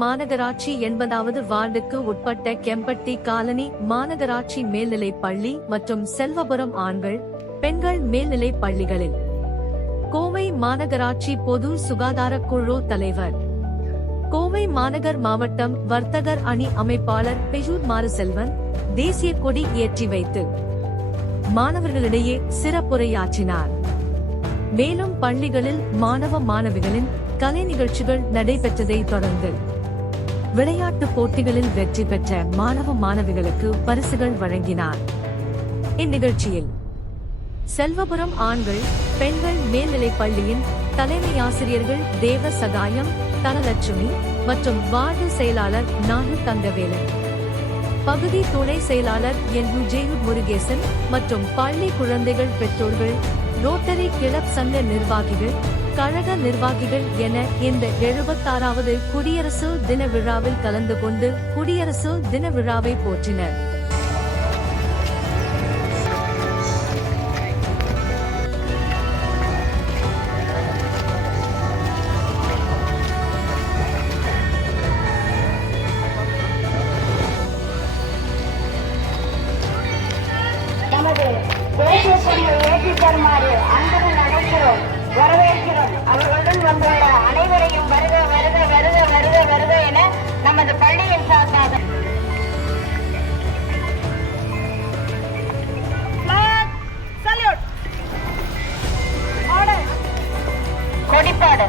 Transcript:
மாநகராட்சி 80வது வார்டுக்கு உட்பட்ட கெம்பட்டி காலனி மாநகராட்சி மேல்நிலைப் பள்ளி மற்றும் செல்வபுரம் ஆண்கள் பெண்கள் மேல்நிலைப் பள்ளிகளில் கோவை மாநகராட்சி பொது சுகாதார குழு தலைவர், கோவை மாநகர் மாவட்டம் வர்த்தகர் அணி அமைப்பாளர் பெயூர் மாறுசெல்வன் தேசிய கொடி ஏற்றி வைத்து மாணவர்களிடையே சிறப்புரையாற்றினார். மேலும் பள்ளிகளில் மாணவ மாணவிகளின் கலை நிகழ்ச்சிகள் நடைபெற்றதை தொடர்ந்து விளையாட்டுப் போட்டிகளில் வெற்றி பெற்ற மாணவ மாணவிகளுக்கு பரிசுகள் வழங்கினார். இந்நிகழ்ச்சியில் செல்வபுரம் ஆண்கள் பெண்கள் மேல்நிலைப் பள்ளியின் தலைமை ஆசிரியர்கள் தேவ சகாயம், தனலட்சுமி மற்றும் வார்டு செயலாளர் நாகு தங்கவேலன், பகுதி துணை செயலாளர் என் ஜெயூர் முருகேசன் மற்றும் பள்ளி குழந்தைகள் பெற்றோர்கள், ரோட்டரி கிளப் சங்க நிர்வாகிகள், கழக நிர்வாகிகள் என இந்த 76வது குடியரசு தின விழாவில் கலந்து கொண்டு குடியரசு தின விழாவை போற்றினர். நமது தேசிய கொடியை ஏற்றி தருமாறு அன்புடன் அழைக்கிறோம், வரவேற்கிறோம். அவர்களுடன் வந்துள்ள அனைவரையும் வருக வருக வருக வருக வருக என நமது பள்ளியின் சார்பாக கொடிப்பாடு